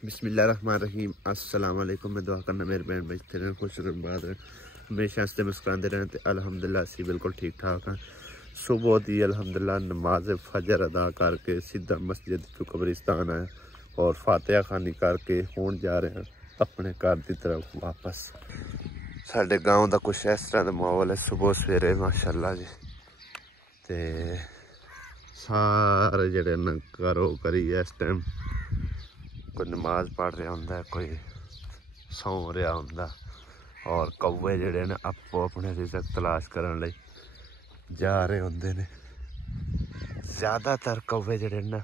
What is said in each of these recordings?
बिस्मिल्लाहिर्रहमानिर्रहीम अस्सलाम वालेकुम। मैं दुआ करना मेरे बहन बचते रहें, खुश रहबाद रहें, हमेशा हंसते मुस्कुराते रहें। तो अल्हम्दुलिल्लाह असी बिल्कुल ठीक ठाक हैं। सुबह दी अल्हम्दुलिल्लाह नमाज फजर अदा करके सीधा मस्जिद तो कब्रिस्तान आए और फातिहा खानी करके हुण जा रहे हैं अपने घर की तरफ वापस। साडे गाँव का कुछ इस तरह का माहौल है सुबह सवेरे माशाअल्लाह जी। ते सारे जड़े न घरों करी इस टाइम कोई नमाज पढ़ रहा होंदा, कोई सौ रहा होंदा और कौवे जड़े ने आपो अपने रिज़्क तलाश करने लई जा रहे होंदे ने। ज़्यादातर कौवे जड़े न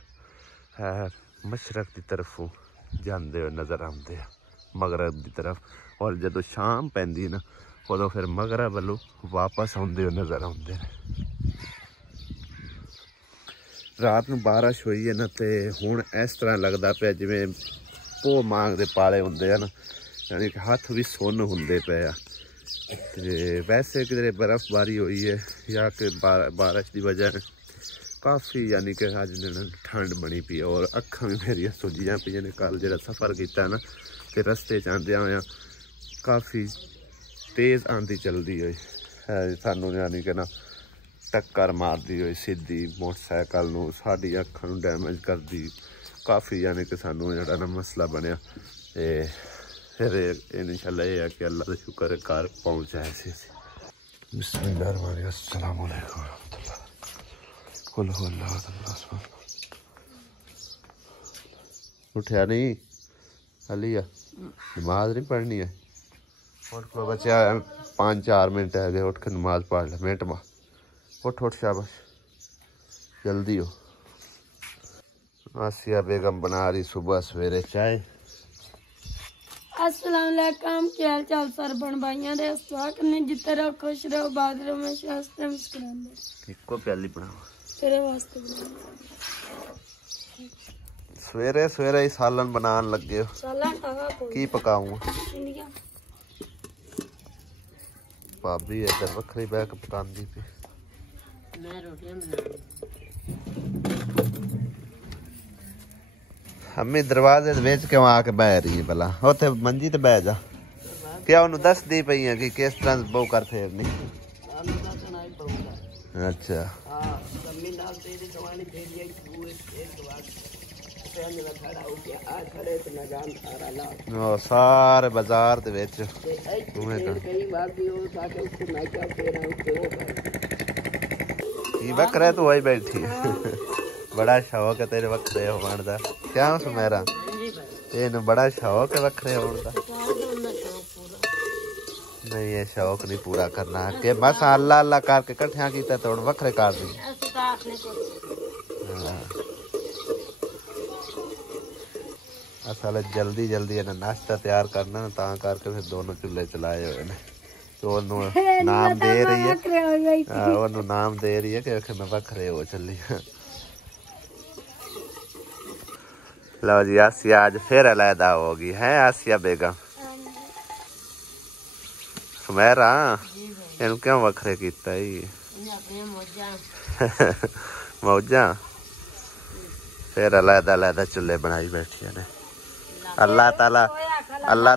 मशरक की तरफों जाते हुए नज़र आते हैं, मगरब की तरफ, और जदों शाम पैंदी ना उदों फिर मगरब वालों वापस आते हुए नज़र आते हैं। रात नूं बारिश हुई है ना, तो हुण इस तरह लगता पे जिवें भो मांग दे पाले होंदे हैं ना, यानी कि हत्थ भी सुन्न होंदे पे आ। वैसे किधरे बर्फबारी हुई है या कि बारिश की वजह काफ़ी यानी कि अज दिन ठंड बनी पी और अखां भी मेरिया सुजियां पईयां ने। कल जो सफ़र किया ना तो रस्ते च आंदियां होया काफ़ी तेज़ आंधी चलती हुई सानू यानी कि ना टक्कर मारती हुई सीधी मोटरसाइकिल नूं, साडी अखां नूं डैमेज करती काफ़ी, यानी कि सानू जिहड़ा ना मसला बनया। फिर इंशाअल्लाह यह है कि अल्लाह का शुक्र है घर पहुँच आए सी। बिस्मिल्लाहिर्रहमानिर्रहीम, अस्सलाम वालेकुम रहमतुल्लाह। कुल हुवल्लाहु अहद। उठया नहीं अलिया, नमाज नहीं पढ़नी है? उठ को बच्चा 5-4 मिनट है गए, उठ के नमाज पढ़ ले मिनट में। उठ उठ शाबाश, जल्दी हो। आसिया बेगम बना रही सुबह सवेरे चाय। अस्सलाम वालेकुम, क्या हाल चाल सरबन भाइयों दे? दुआ करने जिते रहो, खुश रहो, बाद रहो, हमेशा हंसते मुस्कुराते। इको प्याली बनाओ तेरे वास्ते सवेरे सवेरे ही सालन बनान लगे हो। सालन टावा को की पकाऊं? इंडिया भाभी इधर वखरी बैक पकांदी पे, मैं रोटियां बना। अम्मी दरवाजे बेच क्यों आके बह रही है भला? उथे मंजी ते बह जा। क्या उन्होंने दस दी पई है कि किस तरह बहु कर फेरनी? अच्छा ओ सारे बाजार दे विच बकरे तू आई बैठी बड़ा शौक है तेरे वक्रे होने का। क्या सुमेरा तेन बड़ा शौक है वक्रे होने का? नहीं ये शौक नहीं पूरा करना के बस अल्लाह अल्लाह करके कट्ठिया किया तो वखरे कर दी। असल जल्दी जल्दी नाश्ता तैयार करना ता करके फिर दोनों चूल्हे चलाए हुए ने। तो नाम दे रही है, नाम दे रही है कि मैं वखरे हो चली। लो जी आसिया आज फिर अलहदा होगी है। आसिया बेगम सुमेरा इन क्यों वखरे किया? मौजा फिर अलहदा अलहदा चूल्हे बनाई बैठिया ने। अल्लाह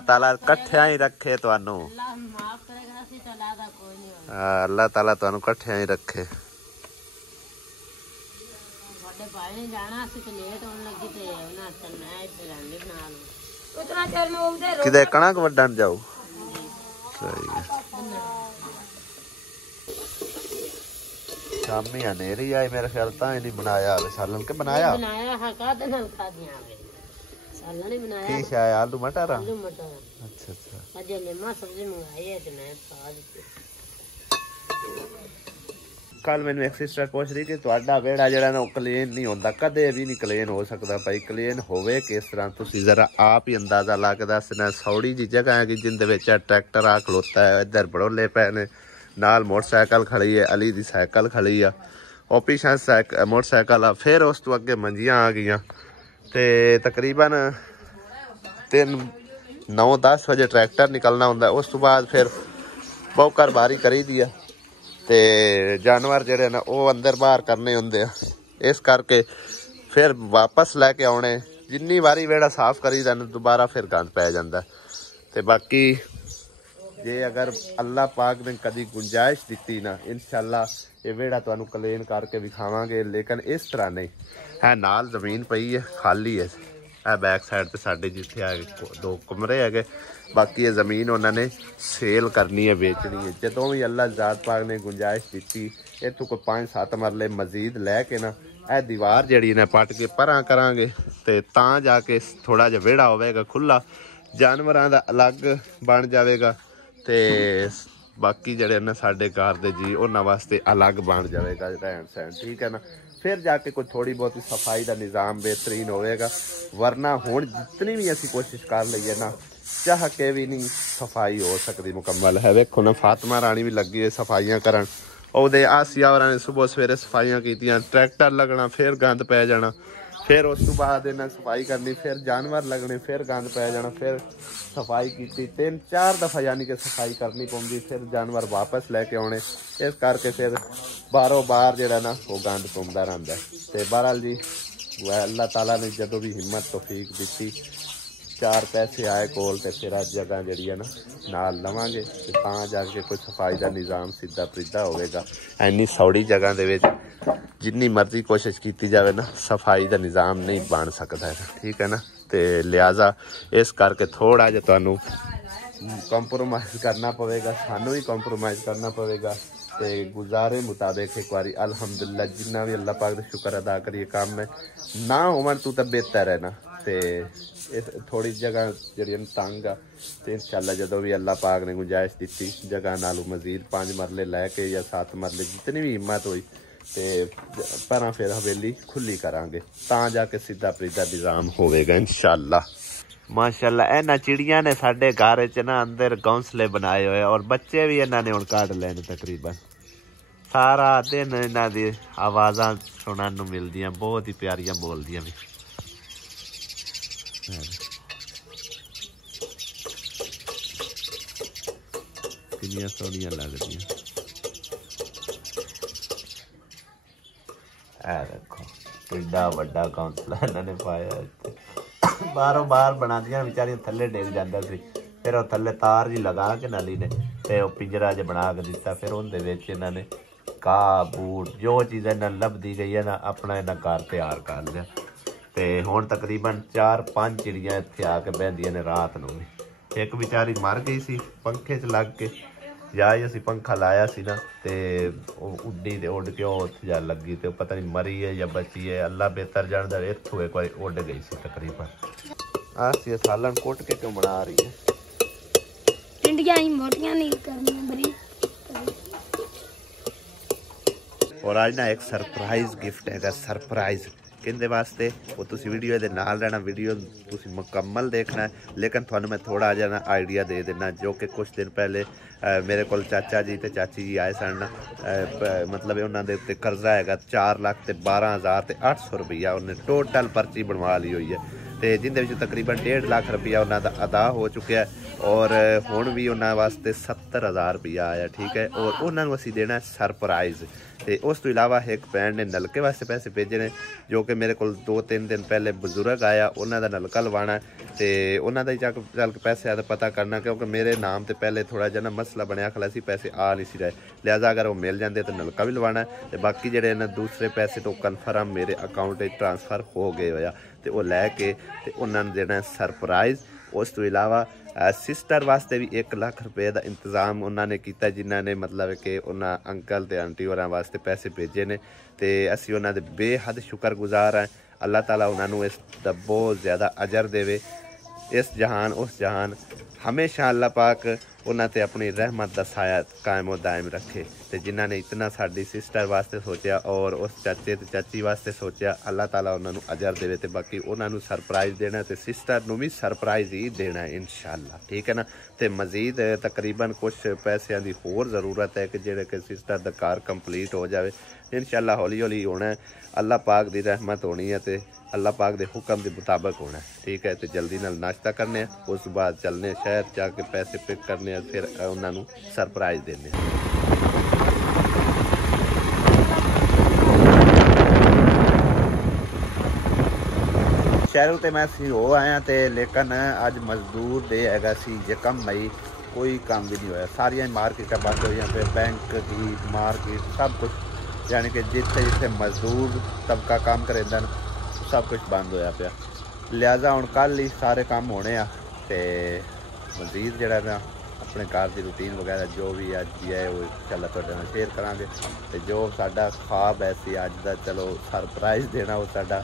ताला कट्ठिया ही रखे तुहानू, अल्लाह ताला तुहानू कट्ठिया ही रखे। किधे कणक वड्डन जाओ? सही है। शामी अनेरी आई मेरे ख्याल ता नहीं बनाया सालन के बनाया की शायद आलू मटर। अच्छा अच्छा कल मैंने एक सिस्टर पूछ रही कि तुहाडा वेड़ा जिहड़ा ना क्लीन नहीं होंदा, कदे भी नहीं क्लीन हो सकता। भाई क्लीन होवे किस तरह तुसीं जरा आप ही अंदाजा ला के दसना। सौड़ी जी जगह है कि जिंदे विच ट्रैक्टर आ खलोता है, इधर बड़ोले पे ने, नाल मोटरसाइकिल खड़ी है, अली दी साइकिल खड़ी आ, और पिछा मोटरसाइकिल आ, फिर उस तो अगे मंजियां आ गई। तो तकरीबन 9-10 बजे ट्रैक्टर निकलना होंदा। उस तो बाद फिर बहुकर बारी करी दी है ते जानवर जेडे ना वो अंदर बाहर करने होंदे। इस करके फिर वापस लैके आने जिन्नी वारी वेड़ा साफ करी दा दोबारा फिर गंद पै जांदा। ते बाकी जे अगर अल्लाह पाक ने कदी गुंजाइश दी ना इंशाअल्लाह ये वेड़ा तुहानू क्लीन करके विखावांगे, लेकिन इस तरह नहीं है। नाल जमीन पई है, खाली है। बैक साइड ते साडे जिथे आ 2 कमरे है, बाकी ये जमीन उन्होंने सेल करनी है, बेचनी है। जदों भी अल्लाह ज़ात पाक ने गुंजाइश दी इतों कोई 5-7 मरले मजीद लैके ना यह दीवार जी ने पट के परां करांगे ते तां जाके थोड़ा जिहा वेड़ा होवेगा खुला, जानवरां दा अलग बन जाएगा ते बाकी जड़े ने साडे घर दे जी उन्हां वास्ते अलग बन जाएगा रहन सहन, ठीक है ना। फिर जाके कोई थोड़ी बहुत सफाई का निज़ाम बेहतरीन होएगा, वरना हुण जितनी भी असी कोशिश कर लईए ना चाह के भी नहीं सफाई हो सकती मुकम्मल है। वेखो ना फातिमा रानी भी लगी है सफाइयां करन, ओहदे आसिया होरां ने सुबह सवेरे सफाइयां कीतियां, ट्रैक्टर लगना फिर गंद पै जाना, फिर उस तो बाद इन्हें सफाई करनी, फिर जानवर लगने फिर गंद पै जाना, फिर सफाई की 3-4 दफ़ा यानी कि सफाई करनी पौंदी, फिर जानवर वापस लैके आने। इस करके फिर बारों बार जो ना वो गंद पौंदा रहिंदा है। तो बहरहाल जी वह अल्लाह ताला ने जदों भी हिम्मत तौफीक दी, 4 पैसे आए कोल तो फिर अज जगह जी है ना नाल लवांगे ते तां जाके कोई सफाई का निज़ाम सीधा परीदा होगा। इन्नी सौड़ी जगह दे विच जिन्नी मर्जी कोशिश की जाए ना सफाई का निज़ाम नहीं बन सकता है, ठीक है ना। तो लिहाजा इस करके थोड़ा जिहा तुहानू कंप्रोमाइज़ करना पवेगा, सानू भी कंप्रोमाइज़ करना पवेगा। तो गुजारे मुताबिक एक बारी अल्हम्दुलिल्लाह जिन्ना भी अल्लाह पाक दा शुक्र अदा करिए काम में ना होवन तू तो बेहतर है ना। तो इस थोड़ी जगह जी तंग आ, तो इंशाअल्लाह जदों भी अल्लाह पाक ने गुंजाइश दी जगह नालों मजीद 5 मरले लैके या 7 मरले जितनी भी हिम्मत हुई तो पर फिर हवेली खुली करांगे, तां जाके सीधा परीदा निज़ाम होवेगा इंशाअल्लाह। माशाअल्लाह इन्हां चिड़ियां ने साडे घर च ना अंदर घोंसले बनाए हुए और बच्चे भी इन्हां ने हुण कढ लेने तकरीबन। सारा दिन इन्हां दी आवाज़ां सुनन नूं मिलदियां, बहुत ही प्यारियां बोलदियां भी। कितनियां सोहणियां लगदियां। देखो किड्डा वड्डा घोंसला इन्होंने पाया, बारों बार बना दिया बेचारियां थले डिग जांदा सी, फिर वो थले तार जी लगा के नाली ने ते पिंजरा ज बना के दिता, फिर उहदे विच इन्होंने घाह बूट जो चीज़ इन्हें लभदी गई है ना अपना इन्हें घर तैयार कर लिया। तो हुण तकरीबन 4-5 चिड़ियां इत्थे आके बहंदियां ने रात नूं भी। एक बेचारी मर गई सी पंखे च लग के, या ही असी पंखा लाया सी ना तो उड्डी ते उड़ के उत्थे जा लगी, तो पता नहीं मरी है या बची है, अल्लाह बेहतर जानदा। इत्थों एक बार उड़ गई सी तकरीबन। आसिया सालन कुट के क्यों बना रही है? टिंडियां ही मोटियां नहीं करनी बड़ी। और आज ना एक सरप्राइज गिफ्ट है, सरप्राइज किंदे वास्ते वो तुसी वीडियो दे नाल रहना, वीडियो तुसी मुकम्मल देखना है। लेकिन थानू मैं थोड़ा जिहा ना आइडिया दे देना, जो कि कुछ दिन पहले मेरे को चाचा जी ते चाची जी आए सन, मतलब उन्होंने दे उत्ते कर्जा है 4,12,800 रुपया उन्हें टोटल पर्ची बनवा ली हुई है। तो जिंदे विच तकरीबन 1.5 लाख रुपया उन्होंने अदा हो चुका है और हुण भी उन्होंने वास्ते 70,000 रुपया आया, ठीक है। और उन्होंने असीं देना सरप्राइज़। तो उस तो इलावा एक भैन ने नलके वास्ते पैसे भेजे ने, जो कि मेरे को 2-3 दिन पहले बजुर्ग आया, उन्होंने नलका लवाना तो उन्होंने चल के पैसे का पता करना, क्योंकि मेरे नाम तो पहले थोड़ा जिहा ना मसला बनया खला सी, पैसे आ नहीं सी रहे। लिहाजा अगर वो मिल जाते तो नलका भी लवाना है। तो बाकी जोड़े ना दूसरे पैसे तो कन्फर्म मेरे अकाउंट ट्रांसफर हो गए होया, तो वो लैके तो उन्होंने देना सरप्राइज़। उस तो इलावा सिस्टर वास्ते भी 1 लाख रुपये का इंतजाम उन्होंने किया, जिन्होंने मतलब कि उन्होंने अंकल ते आंटी होरां वास्ते पैसे भेजे ने। तो असी उन्होंने बेहद शुक्रगुजार हैं। अल्लाह ताला उन्होंने इसका बहुत ज़्यादा अजर देवे, इस जहान उस जहान हमेशा अल्लाह पाक उन्होंने अपनी रहमत का साया कायम व दायम रखे। तो जिन्होंने इतना साड़ी सिस्टर वास्ते सोचा और उस चाचे ते चाची वास्ते सोचा, अल्लाह ताला उन्होंने अजर देवे। तो बाकी उन्होंने सरप्राइज़ देना, तो सिस्टर नूं भी सरप्राइज़ ही देना है इंशाअल्लाह, ठीक है ना। तो मजीद तकरीबन कुछ पैसों की होर ज़रूरत है कि जेड़े कि सिस्टर दा कार कंप्लीट हो जाए इंशाअल्लाह। हौली हौली होना है, अल्लाह पाक की रहमत होनी है, तो अल्लाह पाक के हुक्म के मुताबिक होना है, ठीक है। तो जल्दी नाल नाश्ता करने, उस बाद चलने शहर जाके पैसे पिक करने, फिर उन्होंने सरप्राइज़ देने। शहरों ते मैं हो आया तो लेकिन अज मजदूर डे हैगा सी यकम मई कोई काम भी नहीं होया। सारिया मार्केट बंद हो पे, बैंक की मार्केट सब कुछ, यानी कि जिथे जिथे मजदूर तबका काम करेंदा सब कुछ बंद होया पिया। लिहाजा हुण कल ही सारे काम होने आ ते मजीद जिहड़ा ना अपने घर की रूटीन वगैरह जो भी अज भी है वो इंशाअल्लाह तुहाडे नाल शेयर करांगे। ते जो साडा ख्वाब है सी अज दा चलो सरप्राइज़ देना वो साडा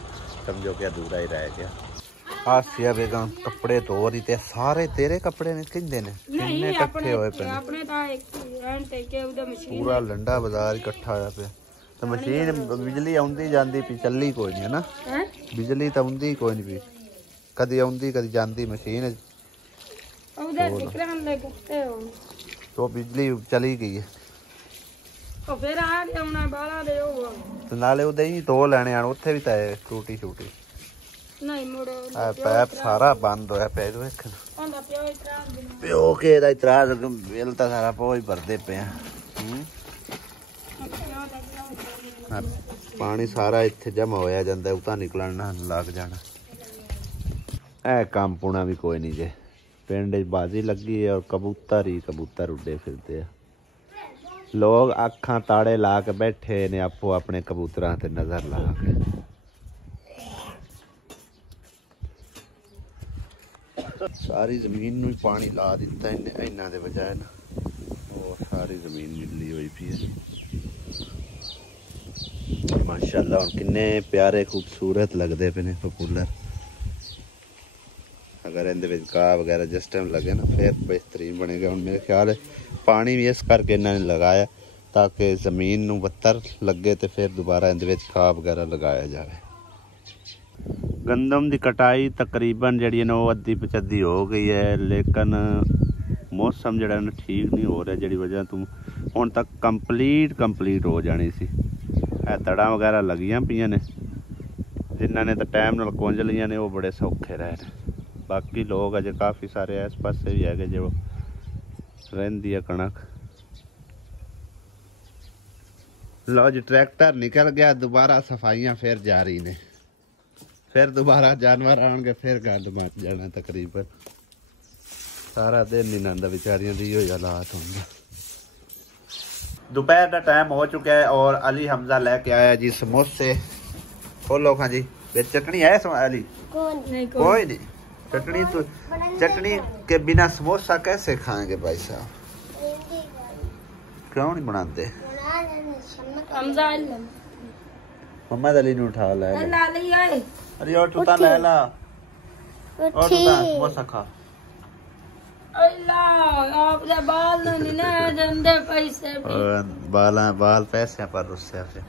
समझो कि अधूरा ही रह गया। आसिया बेगम कपड़े धो रही ते सारे तेरे कपड़े ने किंदे ने किन्ने इकट्ठे होए पे अपने ता एक रन ते के उदा मशीन पूरा लंडा बाजार इकट्ठा होया पे। तो मशीन बिजली आउंदी जांदी पी चली कोई नहीं है ना, बिजली तो आउंदी कोई नहीं पी, कदी आउंदी कदी जांदी मशीन तो बिजली चली गई है। तो फिर आ लिया बाला दे तो नाले उदे ही दो लेने आन उत्थे भी ते टूटी छूटी नहीं मुड़ो पैप सारा बंद होया पे देख प्यो के दा इतराज बिल ता सारा पो ही भरदे पे पानी सारा इत्थे जमा होया जांदा उता निकलना लग जाना। ए काम पुना भी कोई नहीं जे पिंड बाजी लगी है और कबूतर ही कबूतर उड्डे फिरते हैं। लोग अखां ताड़े ला के बैठे ने आपो अपने कबूतरां ते नजर ला के। सारी जमीन नूं पानी ला दिता इन्हां दे बजाय ना, और सारी जमीन नीली हुई पई है। माशाअल्लाह हुण किन्ने प्यारे खूबसूरत लगदे पे ने पपूलर। अगर इहदे विच घाह वगैरह जिस टाइम लगे ना फिर बेहतरीन बनेगा। हुण मेरे ख्याल है पानी भी इस करके इन्होंने लगाया ताकि जमीन नूं बत्तर लगे तो फिर दोबारा इहदे विच घाह वगैरह लगाया जाए। गंदम की कटाई तकरीबन जी वो अद्धी पचद्धी हो गई है, लेकिन मौसम जड़ा ठीक नहीं हो रहा, जी वजह तो हुण तक कंप्लीट हो जानी सी। तड़ा वगैरह लगियां पियां ने, जिन्होंने तो टाइम नाल कुंज लियां ने वो बड़े सौखे रहे ने। बाकी लोग अजे काफ़ी सारे इस पासे भी है जो रहिंदी है कणक। लो जी ट्रैक्टर निकल गया, दोबारा सफाइयां फिर जारी ने, फिर दोबारा जानवर आएंगे फिर गंद मच जाना। तकरीबन सारा दिन नहीं नंदा बेचारियों की ही हालात होंगे। दोपहर का टाइम हो चुका है और अली हमजा लेके आया जी समोसे। खोलो खां जी, चटनी है अली? कोई नहीं चटनी तो चटनी के बिना समोसा कैसे खाएंगे भाई साहब? क्यों नहीं बनाते? मोहम्मद अली ने उठा लाया। अरे और टूटा ले ला और टूटा समोसा खा। अल्लाह आप दे बाल नहीं ना जंदे पैसे भी बाल पैसे पर उससे फिर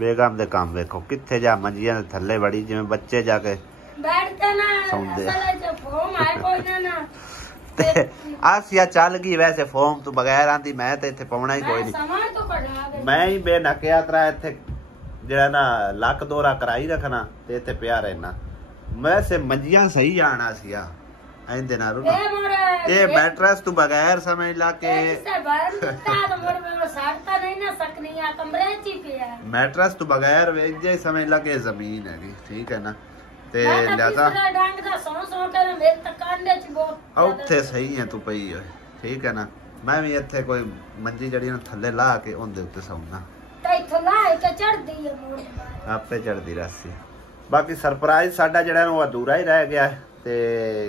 बेगम दे काम देखो किथे जा मंजियां थल्ले बड़ी जिवें बच्चे जाके बैठते ना सौंदे असल फोम है कोई ना ते आसिया चल गई वैसे फोम तो बगैर आंदी मैं ते इथे पाउणा ही कोई नहीं। सामान तो कढ़ा दे मैं ही बेनकिया तरा इथे जेड़ा ना लक दोरा कराई रखना ते इथे पिया रहना। वैसे मंजियां सही आना सिया आंदे ना रुना ते मैट्रेस तू बगैर समझ ला के मैट्रेस तू बगैर वेजे समझ ला के जमीन है, ठीक है ना। ते लिहाजा उत्थे सही है तू पई है, ठीक है ना। मैं भी इत्थे कोई मंजी जड़ी थल्ले ला के उंदे उत्ते सौना आपे चढ़दी रसी। बाकी सरप्राइज साडा जड़ा वो अधूरा ही रह गया है ते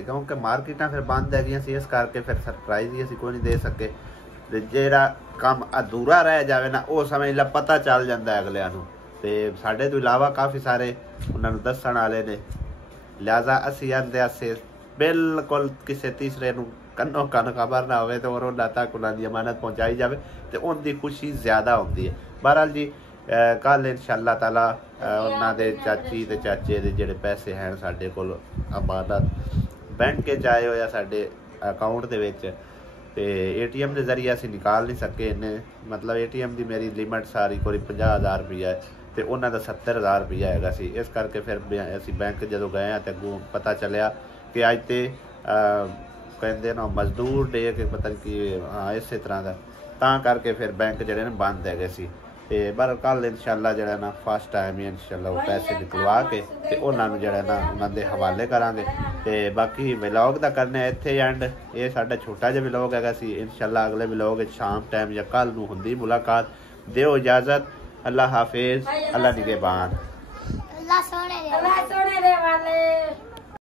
क्योंकि मार्केटां फिर बंद है सी, इस करके फिर सरप्राइज ही असीं कोई नहीं दे सके। ते जेड़ा काम अधूरा रह जावे ना वो समझ ला पता चल जाता है अगलियां नूं, ते साडे तो इलावा काफ़ी सारे उन्हां नूं दस्सण वाले ने। लिहाजा असीं आंदे आसे बिल्कुल किसी तीसरे नूं कन्नो कन्न खबर ना होवे तो उन्हां तक उन्हां दी अमानत पहुँचाई जाए तो उनकी खुशी ज़्यादा होंदी है। बहरहाल जी कल इंशाअल्लाह ताला उन्हां दे चाची ते चाचे दे जेड़े पैसे हैं साडे कोल अमानत बैंक च आए हो या साडे अकाउंट दे विच ते ATM के जरिए असीं निकाल नहीं सके इन्ने। मतलब ATM की मेरी लिमिट सारी कोई 50,000 रुपया है तो उन्होंने 70,000 रुपया है सी। इस करके फिर असीं बैंक जो गए तो अगों पता चलिया कि अज तो कहते ना मजदूर डे के पता नहीं कि हाँ इस तरह का, तां करके फिर बैंक जड़े ने बंद है सी। ਤੇ ਪਰ ਕੱਲ इंशाल्लाह ਜਿਹੜਾ ਨਾ ਫਸਟ ਟਾਈਮ ਹੀ इंशाल्लाह ਉਹ ਪੈਸੇ ਨਿਕਲਵਾ ਕੇ ਤੇ ਉਹਨਾਂ ਨੂੰ ਜਿਹੜਾ ਨਾ ਉਹਨਾਂ ਦੇ ਹਵਾਲੇ ਕਰਾਂਗੇ। ਤੇ ਬਾਕੀ ਵਲੌਗ ਦਾ ਕਰਨਾ ਇੱਥੇ ਐਂਡ। ਇਹ ਸਾਡਾ ਛੋਟਾ ਜਿਹਾ ਵਲੌਗ ਹੈਗਾ ਸੀ। इंशाल्लाह ਅਗਲੇ ਵਲੌਗ ਵਿੱਚ ਸ਼ਾਮ ਟਾਈਮ ਜਾਂ ਕੱਲ ਨੂੰ ਹੁੰਦੀ ਮੁਲਾਕਾਤ। ਦਿਓ ਇਜਾਜ਼ਤ। ਅੱਲਾ ਹਾਫਿਜ਼। ਅੱਲਾ ਨਿਗਹਿਬਾਨ। ਅੱਲਾ ਸੋਹਣੇ ਦੇ ਵਾਲੇ।